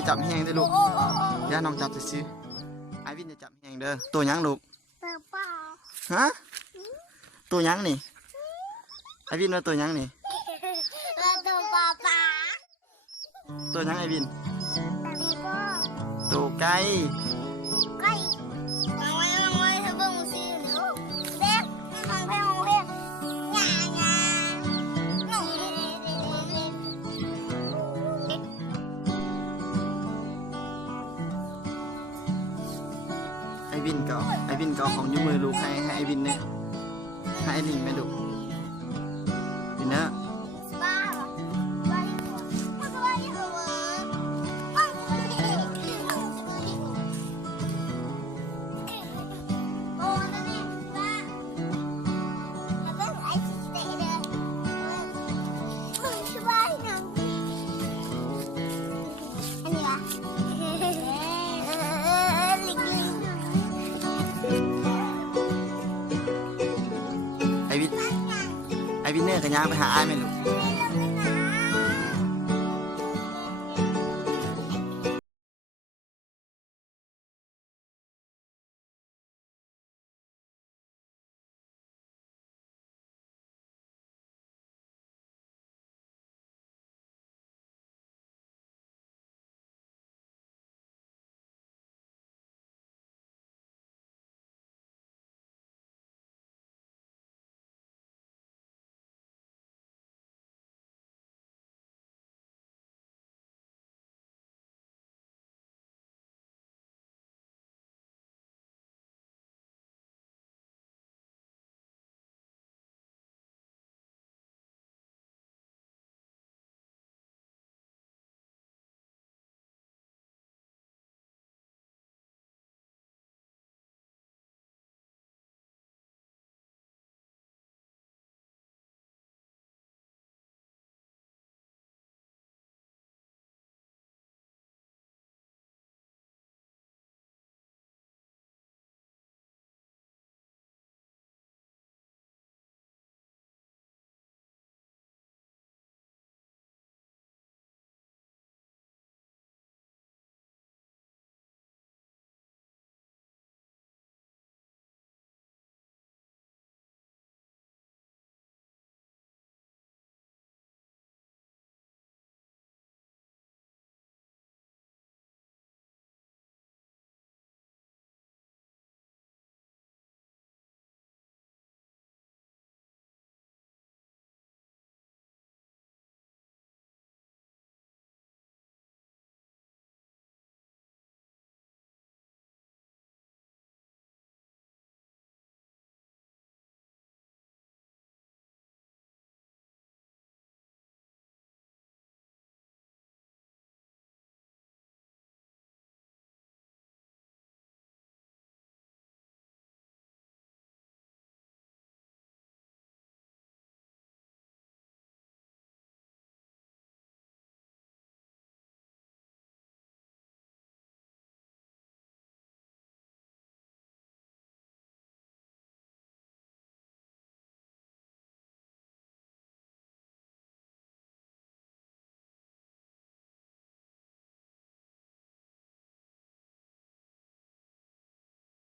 อย่าจับแห้งเด้อลูกอย่าน้องจับซื่อไอวินอย่าจับแห้งเด้อตัวยังลูกฮะตัวยังนี่ไอวินว่าตัวยังนี่ตัวยังไอวินตัวไก่ไอวินก็ของยุ่มือลูกให้ไอวินเนี่ยให้ไอลิงไหมลูกวินเนอร์ไอวินเนอร์กันย่างไปหาไอ้ไหมลูก